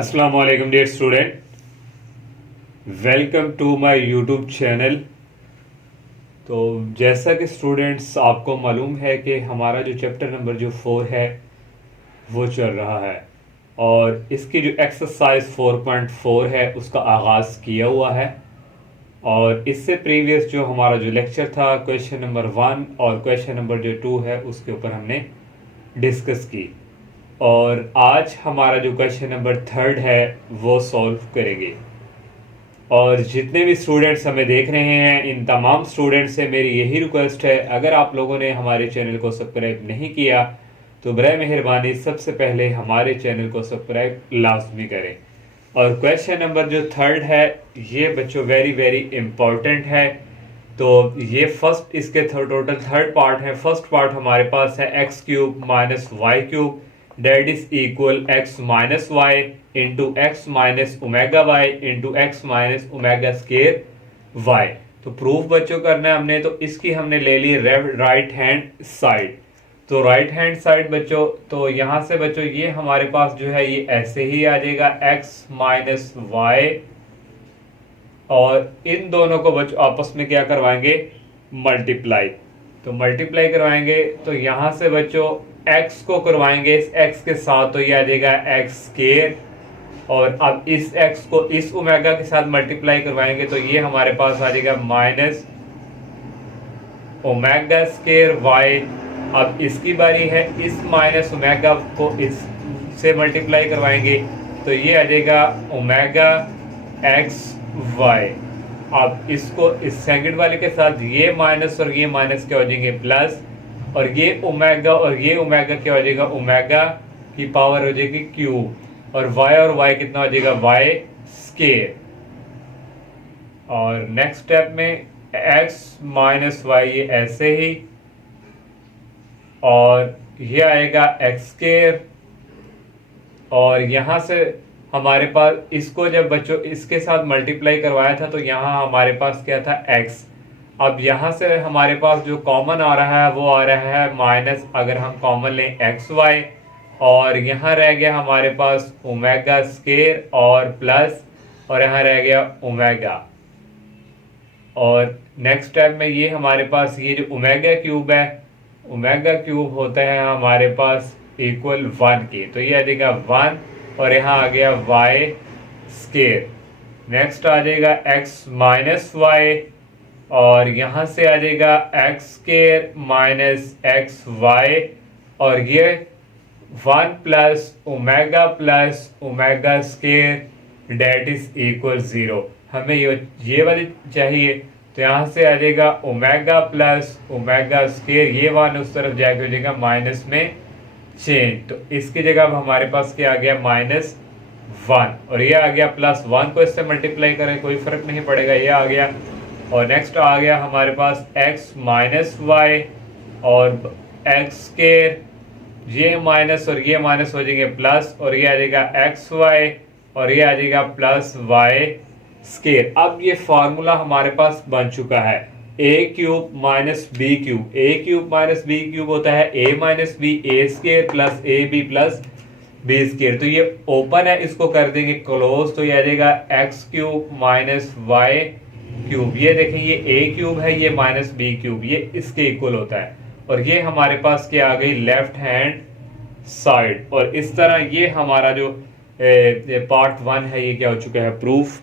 अस्सलाम वालेकुम dear student, welcome to my YouTube channel. तो जैसा कि स्टूडेंट्स आपको मालूम है कि हमारा जो चैप्टर नंबर जो 4 है वो चल रहा है और इसकी जो एक्सरसाइज 4.4 है उसका आगाज़ किया हुआ है। और इससे प्रीवियस जो हमारा जो लेक्चर था क्वेश्चन नंबर 1 और क्वेश्चन नंबर जो 2 है उसके ऊपर हमने डिस्कस की और आज हमारा जो क्वेश्चन नंबर 3 है वो सॉल्व करेंगे। और जितने भी स्टूडेंट्स हमें देख रहे हैं इन तमाम स्टूडेंट्स से मेरी यही रिक्वेस्ट है, अगर आप लोगों ने हमारे चैनल को सब्सक्राइब नहीं किया तो बराए मेहरबानी सबसे पहले हमारे चैनल को सब्सक्राइब लाजमी करें। और क्वेश्चन नंबर जो 3 है ये बच्चों वेरी वेरी इंपॉर्टेंट है। तो ये फर्स्ट इसके टोटल 3 पार्ट है। फर्स्ट पार्ट हमारे पास है x cube minus y cube that is equal x minus y into x minus omega y into x minus omega square y. तो प्रूफ बच्चों करना है हमने, तो इसकी हमने ले ली राइट हैंड साइड। तो राइट हैंड साइड बच्चों, तो यहाँ से बच्चों ये हमारे पास जो है ये ऐसे ही आ जाएगा एक्स माइनस वाई और इन दोनों को बच्चों आपस में क्या करवाएंगे, मल्टीप्लाई। तो मल्टीप्लाई करवाएंगे तो यहाँ से बच्चों x को करवाएंगे इस x के साथ, तो ये आ जाएगा एक्स स्केयर। और अब इस x को इस ओमेगा के साथ मल्टीप्लाई करवाएंगे तो ये हमारे पास आ जाएगा माइनस ओमेगा स्केयर y। अब इसकी बारी है, इस माइनस ओमेगा को इस से मल्टीप्लाई करवाएंगे तो ये आ जाएगा ओमेगा एक्स वाई। अब इसको इस सेकंड वाले के साथ ये माइनस और ये माइनस क्या हो जाएंगे प्लस, और ये ओमेगा क्या हो जाएगा, ओमेगा की पावर हो जाएगी क्यूब और y कितना हो जाएगा y स्केयर। और नेक्स्ट स्टेप में x माइनस वाई ये ऐसे ही, और ये आएगा x स्केयर। और यहाँ से हमारे पास इसको जब बच्चों इसके साथ मल्टीप्लाई करवाया था तो यहाँ हमारे पास क्या था x। अब यहाँ से हमारे पास जो कॉमन आ रहा है वो आ रहा है माइनस, अगर हम कॉमन लें एक्स वाई, और यहाँ रह गया हमारे पास ओमेगा स्केयर और प्लस, और यहाँ रह गया ओमेगा। और नेक्स्ट स्टेप में ये हमारे पास ये जो ओमेगा क्यूब है, ओमेगा क्यूब होता है हमारे पास इक्वल 1 के, तो ये आ जाएगा 1 और यहाँ आ गया वाई स्केयर। नेक्स्ट आ जाएगा एक्स माइनस वाई और यहाँ से आ जाएगा x square minus x y, और ये 1 plus omega square that is equal 0। हमें ये वाली चाहिए, तो यहाँ से आ जाएगा ओमेगा प्लस ओमेगा स्केयर, ये 1 उस तरफ जाके हो जाएगा माइनस में चेंज, तो इसकी जगह अब हमारे पास क्या आ गया -1 और ये आ गया +1 को इससे मल्टीप्लाई करें कोई फर्क नहीं पड़ेगा, ये आ गया। और नेक्स्ट आ गया हमारे पास x माइनस वाई और एक्स स्केयर, ये माइनस और ये माइनस हो जाएंगे प्लस, और ये आ जाएगा एक्स वाई और ये आ जाएगा प्लस वाई स्केयर। अब ये फार्मूला हमारे पास बन चुका है a cube minus b cube. a cube minus b cube होता है a minus b a square plus a b plus b square. तो ये ओपन है, इसको कर देंगे क्लोज, तो ये आ जाएगा x cube minus y cube. ये देखें ये a क्यूब है, ये माइनस बी क्यूब, ये इसके इक्वल होता है। और ये हमारे पास क्या आ गई लेफ्ट हैंड साइड। और इस तरह ये हमारा जो पार्ट 1 है ये क्या हो चुका है प्रूफ।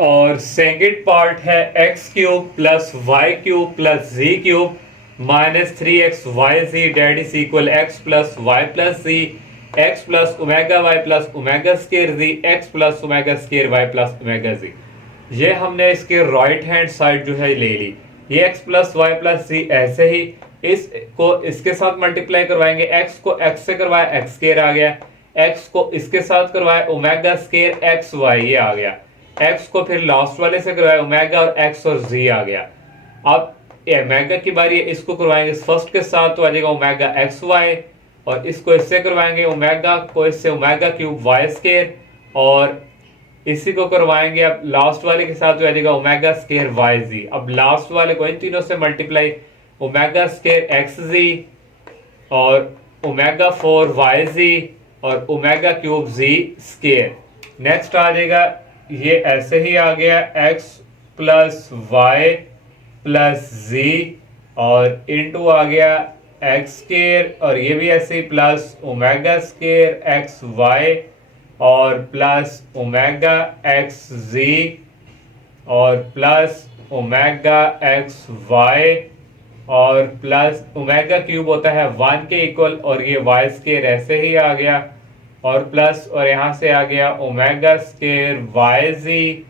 और सेकंड पार्ट है x cube plus y cube plus ji cube minus 3x y z that is equal x plus y plus z x plus omega y plus omega square z x plus omega square y plus omega z. ये हमने इसके right hand side जो है ले ली। ये x plus y plus जी ऐसे ही इसको इसके साथ मल्टीप्लाई करवाएंगे, x को x से करवाया x स्केयर आ गया, x को इसके साथ करवाया ओमेगा स्केयर एक्स वाई ये आ गया, x को फिर लास्ट वाले से करवाया ओमेगा और x और z आ गया। अब ओमेगा की बारी है, इसको करवाएंगे इस फर्स्ट के साथ तो आ जाएगा ओमेगा एक्स वाई, और इसको इससे करवाएंगे ओमेगा को इससे ओमेगा क्यूब वाई स्केयर, और इसी को करवाएंगे अब लास्ट वाले के साथ जो आ जाएगा ओमेगा स्केयर वाई जी। अब लास्ट वाले को इन तीनों से multiply omega square x z और ओमेगा 4 वाई जी और ओमेगा क्यूब जी स्केयर। नेक्स्ट आ जाएगा ये ऐसे ही आ गया x प्लस वाई प्लस जी और इनटू आ गया एक्स स्केयर और ये भी ऐसे ही plus omega square x y और प्लस ओमेगा एक्स जी और प्लस ओमेगा एक्स वाई और प्लस ओमेगा क्यूब होता है 1 के इक्वल और ये वाई स्केयर ऐसे ही आ गया और प्लस और यहाँ से आ गया ओमेगा स्केयर वाई जी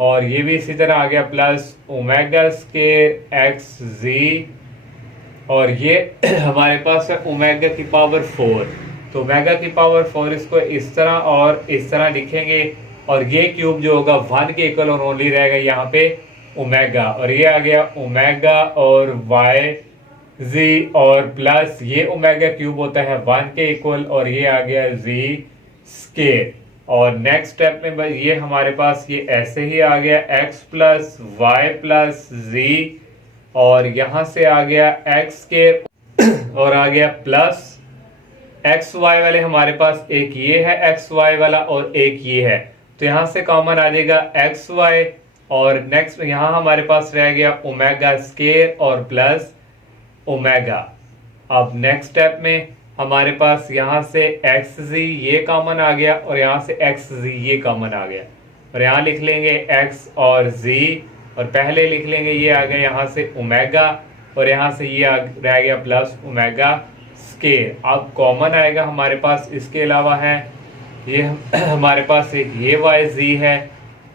और ये भी इसी तरह आ गया plus omega square x z और ये हमारे पास है ओमेगा की पावर 4। तो ओमेगा की पावर 4 इसको इस तरह और इस तरह लिखेंगे और ये क्यूब जो होगा 1 के इक्वल और ओनली रहेगा यहाँ पे ओमेगा और ये आ गया ओमेगा और वाई जी और प्लस ये ओमेगा क्यूब होता है 1 के इक्वल और ये आ गया जी स्केयर और नेक्स्ट स्टेप में भाई ये हमारे पास ये ऐसे ही आ गया x प्लस वाई प्लस जी और यहाँ से आ गया एक्स स्केयर और आ गया प्लस एक्स वाई वाले हमारे पास एक ये है एक्स वाई वाला और एक ये है तो यहाँ से कॉमन आ जाएगा एक्स वाई और नेक्स्ट यहाँ हमारे पास रह गया ओमेगा स्केयर और प्लस ओमेगा। अब नेक्स्ट स्टेप में हमारे पास यहाँ से एक्स जी ये कॉमन आ गया और यहाँ से एक्स जी ये कॉमन आ गया और यहाँ लिख लेंगे एक्स और जी और पहले लिख लेंगे ये आ गया यहाँ से ओमेगा और यहाँ से ये रह गया प्लस ओमेगा स्केयर। अब कॉमन आएगा हमारे पास इसके अलावा है ये हमारे पास एक ये वाई जी है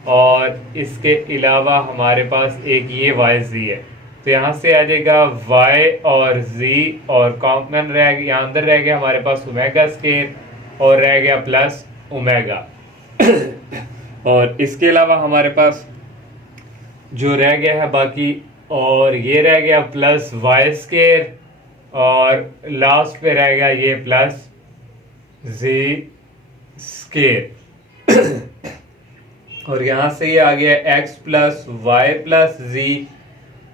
और इसके अलावा हमारे पास एक ये वाई जी है तो यहाँ से आ जाएगा y और z और कॉमन रह गया यहाँ अंदर रह गया हमारे पास ओमेगा स्केयर और रह गया प्लस ओमेगा और इसके अलावा हमारे पास जो रह गया है बाकी और ये रह गया प्लस वाई स्केयर और लास्ट पे रह गया ये प्लस z स्केयर और यहाँ से ये आ गया x plus y plus z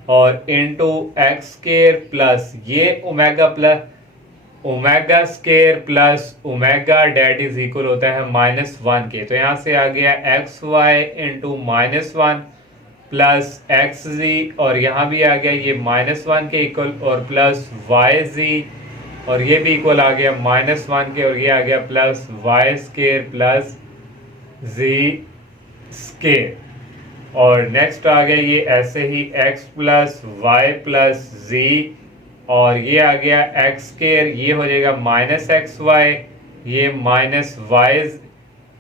और इंटू एक्स स्केयर प्लस ये omega plus omega square plus omega that is equal होता है -1 के तो यहाँ से आ गया x y into -1 plus x z और यहाँ भी आ गया ये -1 के इक्वल और प्लस वाई जी और ये भी इक्वल आ गया -1 के और ये आ गया प्लस वाई स्केयर प्लस जी स्केयर और नेक्स्ट आ गया ये ऐसे ही x प्लस वाई प्लस जी और ये आ गया x स्केयर ये हो जाएगा -xy ये -y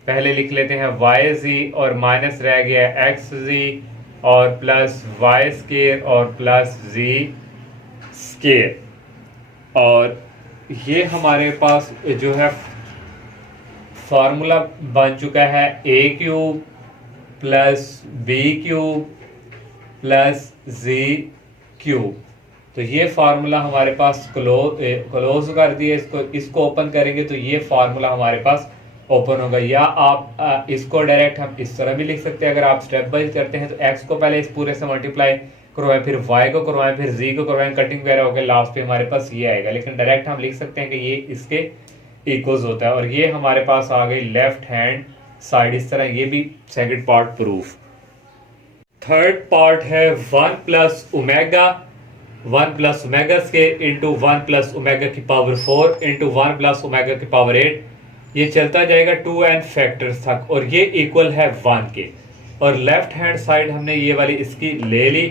पहले लिख लेते हैं yz और माइनस रह गया xz और प्लस y स्केयर और प्लस z स्केयर और ये हमारे पास जो है फार्मूला बन चुका है a cube plus b cube plus ji cube तो ये फार्मूला हमारे पास क्लोज कर दिए इसको ओपन करेंगे तो ये फार्मूला हमारे पास ओपन होगा या आप इसको डायरेक्ट हम इस तरह भी लिख सकते हैं अगर आप स्टेप बाय करते हैं तो x को पहले इस पूरे से मल्टीप्लाई करवाएं फिर y को करवाएं फिर z को करवाएं कटिंग वगैरह होकर लास्ट पे हमारे पास ये आएगा लेकिन डायरेक्ट हम लिख सकते हैं कि ये इसके इक्वल्स होता है और ये हमारे पास आ गई लेफ्ट हैंड साइड इस तरह ये भी second part proof. Third part है 1 plus omega square into 1 plus omega की पावर 4 इंटू 1 प्लस ओमेगा की पावर 8 ये चलता जाएगा 2n फैक्टर्स तक और ये इक्वल है 1 के और लेफ्ट हैंड साइड हमने ये वाली इसकी ले ली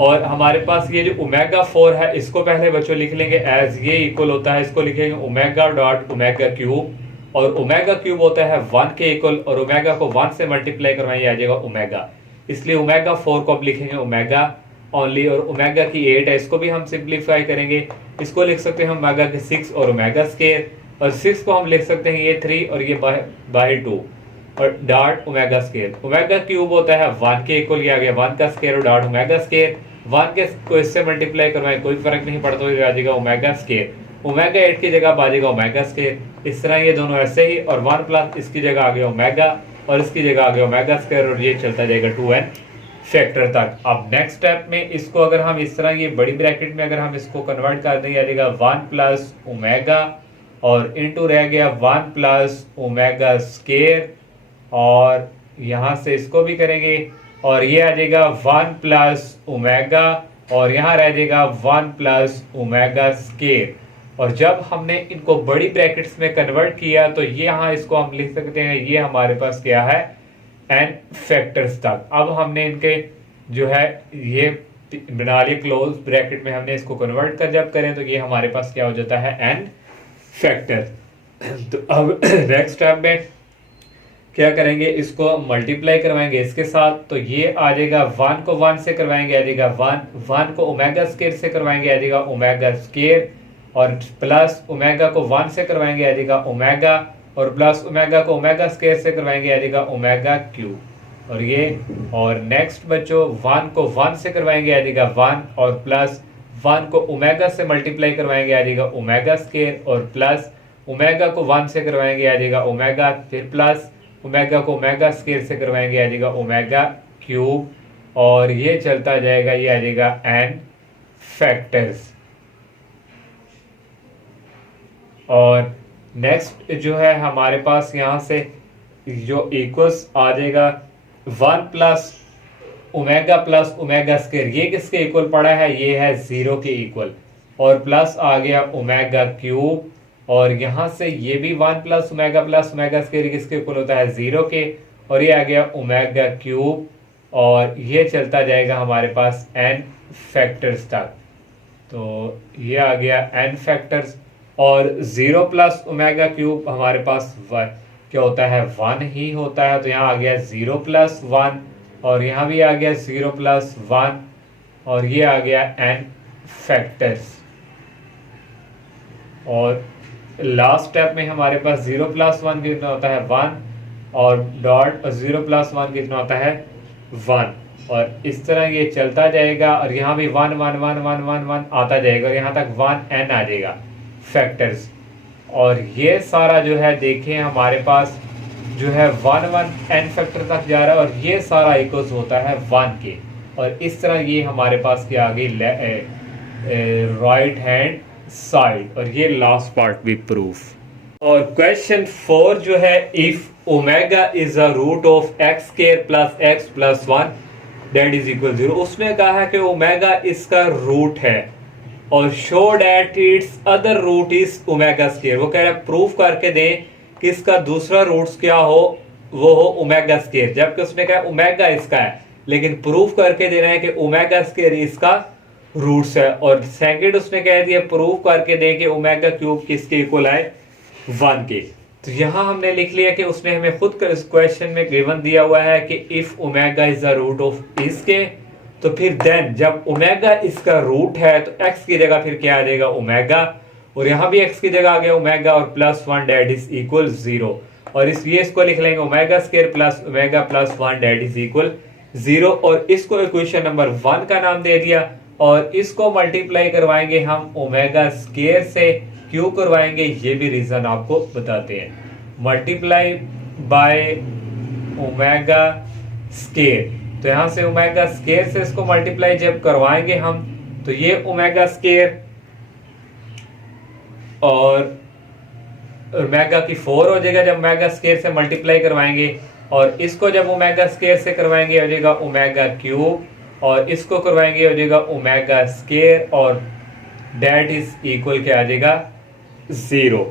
और हमारे पास ये जो ओमेगा 4 है इसको पहले बच्चों लिख लेंगे एज ये इक्वल होता है इसको लिखेंगे ओमेगा डॉट ओमेगा क्यूब और ओमेगा क्यूब होता है 1 के इक्वल और ओमेगा को 1 से मल्टीप्लाई करवाइए आ जाएगा ओमेगा इसलिए ओमेगा 4 को आप लिखेंगे ओमेगा ओनली और ओमेगा की 8 है इसको भी हम सिंप्लीफाई करेंगे इसको लिख सकते हैं हम ओमेगा के 6 और ओमेगा स्केयर और 6 को हम लिख सकते हैं ये 3 और ये बाय 2 और dot omega square omega cube होता है 1 के इक्वल आ गया 1 का स्केयर और डॉट ओमेगा स्केयर 1 के को इससे मल्टीप्लाई करवाएं कोई फर्क नहीं पड़ता आ जाएगा ओमेगा स्केयर ओमेगा 8 की जगह आ जाएगा ओमेगा स्केयर इस तरह ये दोनों ऐसे ही और 1 प्लस इसकी जगह आ गया ओमेगा और इसकी जगह आ गया ओमेगा स्क्वायर और ये चलता जाएगा 2n फैक्टर तक। अब नेक्स्ट स्टेप में इसको अगर हम इस तरह ये बड़ी ब्रैकेट में अगर हम इसको कन्वर्ट कर देंगे आ जाएगा 1 प्लस ओमेगा और इनटू रह गया 1 प्लस ओमेगा स्क्वायर और यहाँ से इसको भी करेंगे और ये आ जाएगा 1 प्लस ओमेगा और यहाँ रह जाएगा 1 प्लस ओमेगा स्केयर। और जब हमने इनको बड़ी ब्रैकेट्स में कन्वर्ट किया तो ये यहाँ इसको हम लिख सकते हैं, ये हमारे पास क्या है n फैक्टर्स तक। अब हमने इनके जो है ये बना लिए क्लोज ब्रैकेट में, हमने इसको कन्वर्ट कर जब करें तो ये हमारे पास क्या हो जाता है n फैक्टर। तो अब नेक्स्ट स्टेप में क्या करेंगे, इसको मल्टीप्लाई करवाएंगे इसके साथ, तो ये आ जाएगा 1 को 1 से करवाएंगे आ जाएगा 1 को ओमेगा स्केयर से करवाएंगे आ जाएगा ओमेगा स्केयर, और प्लस ओमेगा को 1 से करवाएंगे आ जाएगा ओमेगा, और प्लस ओमेगा को ओमेगा स्केयर से करवाएंगे आ जाएगा ओमेगा क्यूब। और ये और नेक्स्ट बच्चों 1 को 1 से करवाएंगे आ जाएगा 1, और प्लस 1 को ओमेगा से मल्टीप्लाई करवाएंगे आ जाएगा ओमेगा स्केयर, और प्लस ओमेगा को 1 से करवाएंगे आ जाएगा ओमेगा, फिर प्लस ओमेगा को ओमेगा स्केयर से करवाएंगे आ जाएगा ओमेगा क्यूब, और ये चलता जाएगा, ये आ जाएगा n फैक्टर्स। और नेक्स्ट जो है हमारे पास यहाँ से जो इक्वल्स आ जाएगा 1 प्लस ओमेगा स्केयर, ये किसके इक्वल पड़ा है, ये है 0 के इक्वल, और प्लस आ गया ओमेगा क्यूब, और यहाँ से ये भी 1 प्लस ओमेगा स्केयर किसके इक्वल होता है 0 के, और ये आ गया ओमेगा क्यूब, और ये चलता जाएगा हमारे पास n फैक्टर्स तक। तो ये आ गया n फैक्टर्स, और 0 प्लस ओमेगा क्यूब हमारे पास क्या होता है 1 ही होता है, तो यहाँ आ गया 0 प्लस 1, और यहाँ भी आ गया 0 प्लस 1, और ये आ गया n फैक्टर्स। और लास्ट स्टेप में हमारे पास 0 प्लस 1 कितना होता है 1, और डॉट 0 प्लस 1 कितना होता है 1, और इस तरह ये चलता जाएगा, और यहाँ भी 1 1 1 1 1 1 आता जाएगा, और यहाँ तक 1n आ जाएगा फैक्टर्स। और ये सारा जो है देखें हमारे पास जो है 1 1 n फैक्टर तक जा रहा है, और ये सारा इक्वल्स होता है 1 के, और इस तरह ये हमारे पास क्या आ गई राइट हैंड साइड। और ये लास्ट पार्ट भी प्रूफ। और क्वेश्चन 4 जो है, if omega is a root of x square plus x plus 1 that is equal 0, उसमें कहा है कि ओमेगा इसका रूट है, और show that its other root is omega square. वो कह रहा है प्रूफ करके दे कि इसका दूसरा रूट्स क्या हो, वो हो ओमेगा स्क्वायर, जबकि उसने कहा ओमेगा इसका है, लेकिन प्रूफ करके दे रहे हैं कि ओमेगा स्क्वायर इसका रूट्स है। और सेकंड उसने कह दिया प्रूफ करके दे कि ओमेगा क्यूब किसके इक्वल है 1 के। तो यहाँ हमने लिख लिया कि उसने हमें खुद इस क्वेश्चन में गिवन दिया हुआ है कि if omega is the root of इसके, तो फिर देन जब ओमेगा इसका रूट है तो x की जगह फिर क्या आ जाएगा ओमेगा, और यहाँ भी x की जगह आ गया ओमेगा, और प्लस 1 डेट इज इक्वल 0, और इसलिए इसको लिख लेंगे omega square plus omega plus 1 that is equal 0, और इसको इक्वेशन नंबर 1 का नाम दे दिया। और इसको मल्टीप्लाई करवाएंगे हम ओमेगा स्क्वायर से, क्यों करवाएंगे ये भी रीजन आपको बताते हैं। मल्टीप्लाई बाय ओमेगा स्क्वायर, तो यहाँ से ओमेगा स्क्वायर से इसको मल्टीप्लाई जब करवाएंगे हम, तो ये ओमेगा स्क्वायर और ओमेगा की 4 हो जाएगा जब ओमेगा स्क्वायर से मल्टीप्लाई करवाएंगे, और इसको जब ओमेगा स्क्वायर से करवाएंगे हो जाएगा ओमेगा क्यूब, और इसको करवाएंगे हो जाएगा ओमेगा स्क्वायर, और डेट इज इक्वल क्या आ जाएगा 0।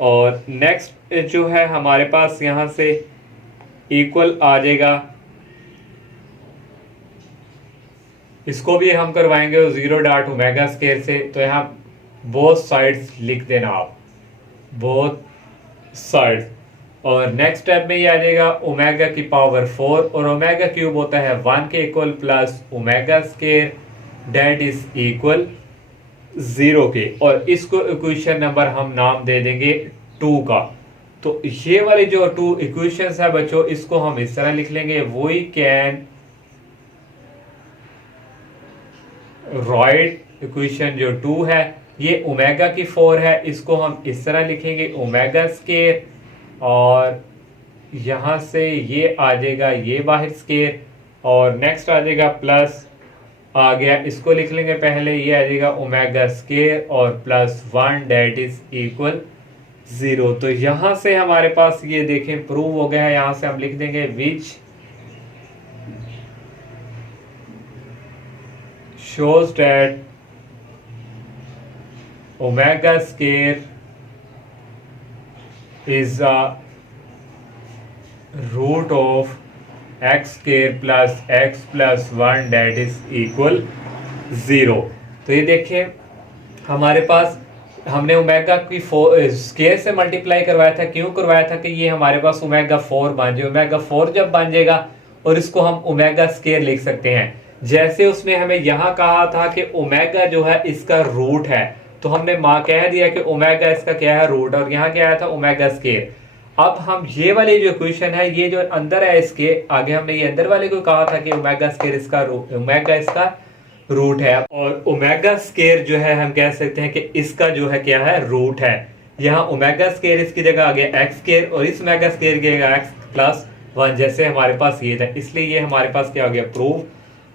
और नेक्स्ट जो है हमारे पास यहाँ से इक्वल आ जाएगा, इसको भी हम करवाएंगे 0 डॉट ओमेगा स्क्वायर से, तो यहाँ बोथ साइड्स लिख देना आप, बोथ साइड्स। और नेक्स्ट स्टेप में ये आ जाएगा ओमेगा की पावर 4, और ओमेगा क्यूब होता है 1 के equal plus omega square that is equal 0 के, और इसको इक्वेशन नंबर हम नाम दे देंगे 2 का। तो ये वाली जो 2 इक्वेशंस है बच्चों, इसको हम इस तरह लिख लेंगे, वी कैन राइट इक्वेशन जो 2 है, ये ओमेगा की 4 है, इसको हम इस तरह लिखेंगे ओमेगा स्क्वायर, और यहाँ से ये आ जाएगा ये बाहर स्क्वायर, और नेक्स्ट आ जाएगा प्लस आ गया, इसको लिख लेंगे पहले, ये आ जाएगा ओमेगा स्क्वायर और प्लस 1 डेट इज इक्वल 0। तो यहां से हमारे पास ये देखें प्रूव हो गया है। यहां से हम लिख देंगे which shows that omega square is a root of x square plus x plus 1 that is equal 0। तो ये देखिए हमारे पास हमने ओमेगा की स्केयर से मल्टीप्लाई करवाया था। क्यों करवाया था कि ये हमारे पास ओमेगा 4 बन जाए। ओमेगा 4 जब बन जाएगा और इसको हम ओमेगा स्केयर लिख सकते हैं। जैसे उसने हमें यहाँ कहा था कि ओमेगा जो है इसका रूट है, तो हमने माँ कह दिया कि ओमेगा इसका क्या है रूट, और यहाँ क्या आया था ओमेगा स्केयर। अब हम ये वाले जो इक्वेशन है, ये जो अंदर है इसके आगे हमने ये अंदर वाले को कहा था कि ओमेगा स्केयर इसका ओमेगा इसका रूट है, और ओमेगा स्केयर जो है हम कह सकते हैं कि इसका जो है क्या है रूट है। यहाँ ओमेगा स्केयर इसकी जगह आ गया एक्स स्केयर, और इस ओमेगा स्केयर की जगह एक्स प्लस 1 जैसे हमारे पास ये था, इसलिए ये हमारे पास क्या हो गया प्रूफ।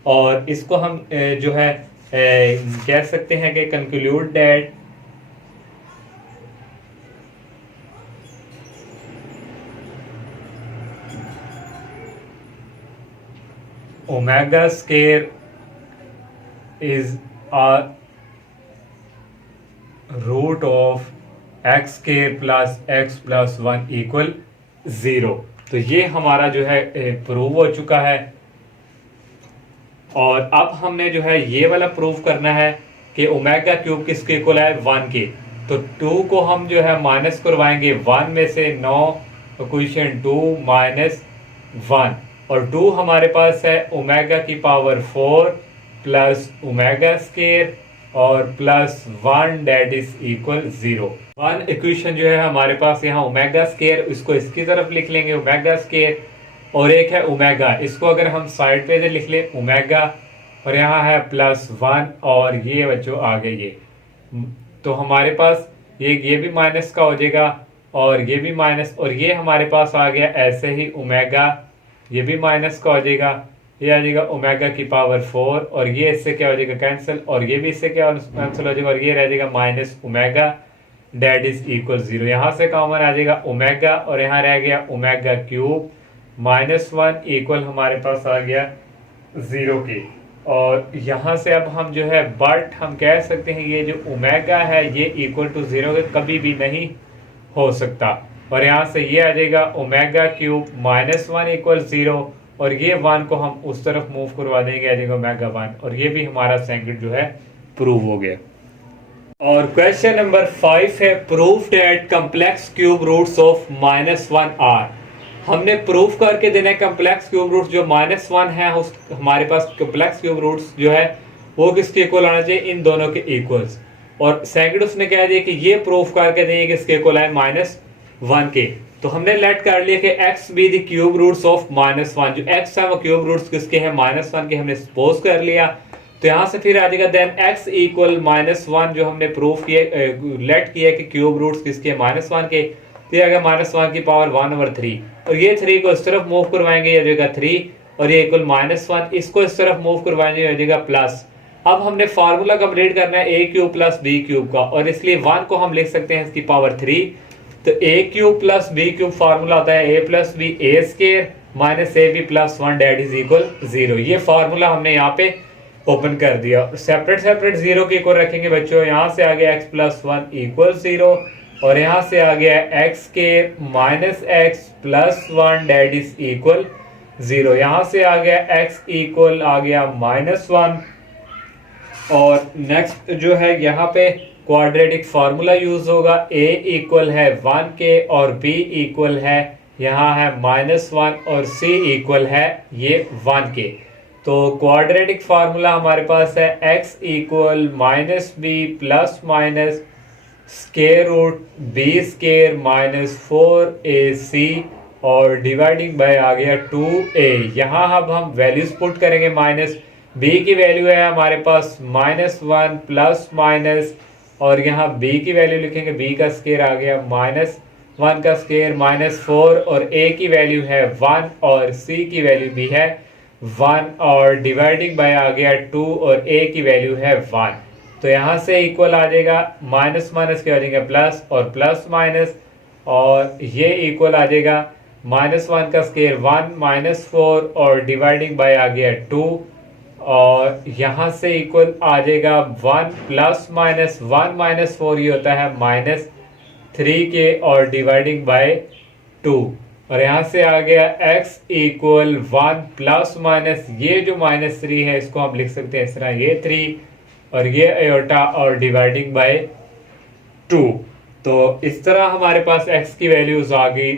और इसको हम जो है कह सकते हैं कि conclude that omega square is a root of x square plus x plus 1 equal 0। तो ये हमारा जो है प्रूव हो चुका है। और अब हमने जो है ये वाला प्रूव करना है कि ओमेगा क्यूब किसके इक्वल है 1 के। तो 2 को हम जो है माइनस करवाएंगे 1 में से 9 क्वेश्चन 2 माइनस 1, और 2 हमारे पास है ओमेगा की पावर 4 प्लस ओमेगा स्केयर और plus 1 that is equal 0। 1 equation जो है हमारे पास यहाँ ओमेगा स्केयर, इसको इसकी तरफ लिख लेंगे ओमेगा स्केयर, और एक है ओमेगा, इसको अगर हम साइड पे से लिख ले ओमेगा, और यहाँ है प्लस 1, और ये बच्चों आ गए ये। तो हमारे पास ये भी माइनस का हो जाएगा, और ये भी माइनस, और ये हमारे पास आ गया ऐसे ही ओमेगा, ये भी माइनस का हो जाएगा, ये आ जाएगा ओमेगा की पावर 4, और ये इससे क्या हो जाएगा कैंसिल, और ये भी इससे क्या कैंसिल हो जाएगा, और ये रह जाएगा minus omega that is equal 0। यहाँ से कॉमन आ जाएगा ओमेगा, और यहाँ रह गया ओमेगा क्यूब माइनस 1 इक्वल हमारे पास आ गया 0 के। और यहाँ से अब हम जो है बट हम कह सकते हैं ये जो ओमेगा है ये इक्वल टू 0 के कभी भी नहीं हो सकता, और यहाँ से ये आ जाएगा ओमेगा क्यूब माइनस 1 इक्वल 0, और ये 1 को हम उस तरफ मूव करवा देंगे आ जाएगा ओमेगा 1, और ये भी हमारा सेकंड जो है प्रूव हो गया। और क्वेश्चन नंबर 5 है proof that complex cube roots of -1 are. हमने प्रूफ करके देना है कॉम्प्लेक्स क्यूब रूट्स जो -1 है, उस हमारे पास कॉम्प्लेक्स क्यूब रूट्स जो है वो किसके इक्वल आना चाहिए, इन दोनों के इक्वल्स। और सेकंड उसने कह दिया कि ये प्रूफ करके देंगे किसके इक्वल है -1 के। तो हमने लेट कर लिया कि x be the cube roots of -1, जो x है वो क्यूब रूट्स किसके हैं -1 के, हमने सपोज कर लिया। तो यहाँ से फिर आ जाएगा देन x इक्वल -1 जो हमने प्रूफ किया लेट किया कि क्यूब रूट्स किसके -1 के, तो आ गया -1 की पावर 1/3, और ये 3 को इस तरफ मूव करवाएंगे ये आ जाएगा 3, और ये इक्वल -1 इसको इस तरफ मूव करवाएंगे आ जाएगा प्लस। अब हमने फार्मूला कंप्लीट करना है a cube plus b cube का, और इसलिए 1 को हम लिख सकते हैं इसकी पावर 3। तो a cube plus b cube formula होता है a plus b a square minus a b plus 1 that is equal 0। ये फार्मूला हमने यहाँ पे ओपन कर दिया। सेपरेट सेपरेट 0 के इक्वल रखेंगे बच्चों। यहाँ से आ गया x प्लस 1 इक्वल 0, और यहाँ से आ गया x square minus x plus 1 that is equal 0। यहाँ से आ गया x इक्वल आ गया -1, और नेक्स्ट जो है यहाँ पे क्वाड्रेटिक फार्मूला यूज होगा। a इक्वल है 1 के, और b इक्वल है यहाँ है -1, और c इक्वल है ये 1 के। तो क्वाड्रेटिक फार्मूला हमारे पास है x equal -b plus minus square root b square -4ac, और डिवाइडिंग बाय आ गया 2a। यहाँ अब हम वैल्यूज पुट करेंगे। माइनस b की वैल्यू है हमारे पास -1 प्लस माइनस, और यहाँ b की वैल्यू लिखेंगे, b का स्केयर आ गया -1 का स्केयर -4, और a की वैल्यू है 1, और c की वैल्यू भी है 1, और डिवाइडिंग बाय आ गया 2, और a की वैल्यू है 1। तो यहाँ से इक्वल आ जाएगा माइनस माइनस क्या हो जाएगा प्लस, और प्लस माइनस और ये इक्वल आ जाएगा -1 का स्केयर 1 -4 और डिवाइडिंग बाय आ गया 2 और यहाँ से इक्वल आ जाएगा 1 प्लस माइनस 1 -4 ये होता है -3 के और डिवाइडिंग बाय 2 और यहाँ से आ गया x इक्वल 1 प्लस माइनस ये जो -3 है इसको हम लिख सकते हैं इस तरह ये 3 और ये आयोटा और डिवाइडिंग बाय 2। तो इस तरह हमारे पास x की वैल्यूज आ गई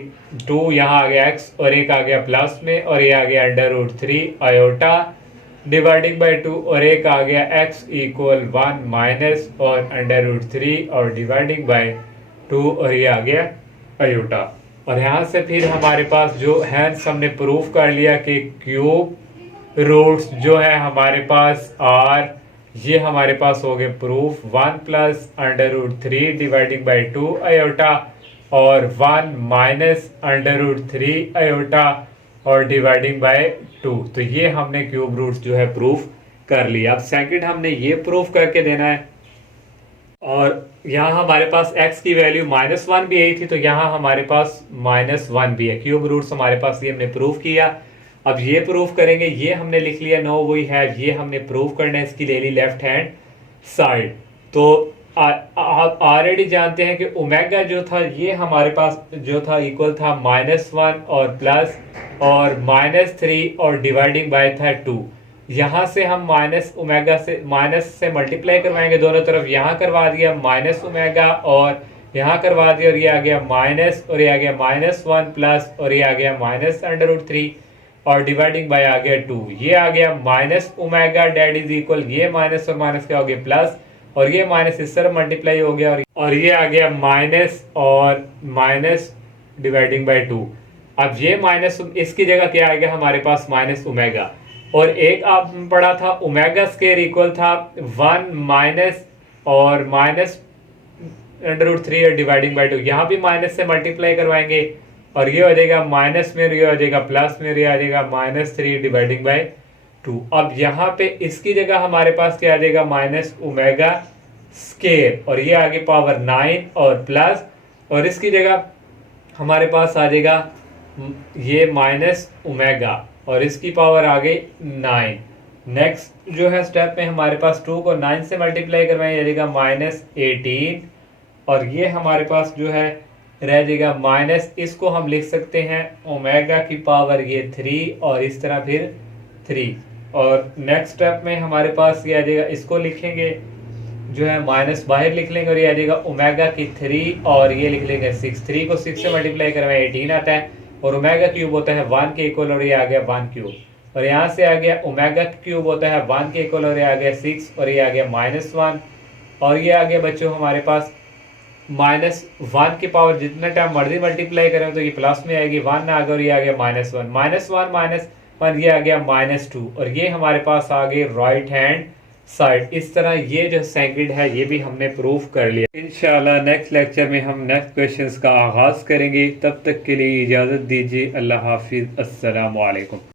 2 यहाँ आ गया x और एक आ गया प्लस में और ये आ गया √3 आयोटा डिवाइडिंग बाय 2 और एक आ गया x इक्वल 1 माइनस और √3 और डिवाइडिंग बाय 2 और ये आ गया आयोटा। और यहाँ से फिर हमारे पास जो है हमने प्रूफ कर लिया कि क्यूब रूट्स जो है हमारे पास आर ये हमारे पास हो गए proof 1 plus √3 dividing by 2 iota और 1 माइनस √3 आयोटा और डिवाइडिंग बाय 2। तो ये हमने क्यूब रूट्स जो है प्रूफ कर लिया। अब सेकंड हमने ये प्रूफ करके देना है और यहाँ हमारे पास x की वैल्यू -1 भी आई थी तो यहाँ हमारे पास -1 भी है। क्यूब रूट्स हमारे पास ये हमने प्रूफ किया। अब ये प्रूफ करेंगे, ये हमने लिख लिया नो वी हैव, ये हमने प्रूफ करना है, इसकी ले ली लेफ्ट हैंड साइड। तो आप ऑलरेडी जानते हैं कि ओमेगा जो था ये हमारे पास जो था इक्वल था -1 और प्लस और -3 और डिवाइडिंग बाय था 2। यहाँ से हम माइनस ओमेगा से माइनस से मल्टीप्लाई करवाएंगे दोनों तरफ, यहाँ करवा दिया माइनस ओमेगा और यहाँ करवा दिया और ये आ गया माइनस और ये आ गया -1 प्लस और ये आ गया -√3 और डिवाइडिंग बाय आ गया 2। ये आ गया minus omega that is equal ये माइनस और माइनस क्या हो गया प्लस और ये माइनस इस तरह मल्टीप्लाई हो गया और ये आ गया माइनस और माइनस डिवाइडिंग बाय 2। अब ये माइनस इसकी जगह क्या आएगा हमारे पास माइनस ओमेगा और एक आप पढ़ा था ओमेगा स्क्वायर इक्वल था 1 माइनस और माइनस √3 और डिवाइडिंग बाय 2। यहाँ भी माइनस से मल्टीप्लाई करवाएंगे और ये हो जाएगा माइनस में, ये हो जाएगा प्लस में, ये आ जाएगा -3 डिवाइडिंग बाय 2। अब यहाँ पे इसकी जगह हमारे पास क्या आ जाएगा माइनस ओमेगा स्क्वायर और ये आगे पावर 9 और प्लस और इसकी जगह हमारे पास आ जाएगा ये माइनस ओमेगा और इसकी पावर आ गई 9। नेक्स्ट जो है स्टेप में हमारे पास 2 को 9 से मल्टीप्लाई करवाएंगे, जाएगा -18 और ये हमारे पास जो है रह जाएगा माइनस, इसको हम लिख सकते हैं ओमेगा की पावर ये 3 और इस तरह फिर 3 और नेक्स्ट स्टेप में हमारे पास ये आ जाएगा, इसको लिखेंगे जो है माइनस बाहर लिख लेंगे और ये आ जाएगा ओमेगा की 3 और ये लिख लेंगे 6। 3 को 6 से मल्टीप्लाई करवाएं 18 आता है और ओमेगा क्यूब होता है 1 के इक्वल और ये आ गया 1 क्यूब और यहाँ से आ गया ओमेगा क्यूब होता है 1 के इक्वल और ये आ गया 6 और ये आ गया -1 और ये आ गया बच्चों हमारे पास -1 की पावर जितना टाइम मर्जी मल्टीप्लाई करें तो ये प्लस में आएगी 1 आ गया और ये आ गया -1 -1 ये आ गया -2 और ये हमारे पास आ गई राइट हैंड साइड। इस तरह ये जो सेकंड है ये भी हमने प्रूफ कर लिया। इंशाल्लाह नेक्स्ट लेक्चर में हम नेक्स्ट क्वेश्चंस का आगाज करेंगे। तब तक के लिए इजाज़त दीजिए। अल्लाह हाफिज़। अस्सलाम वालेकुम।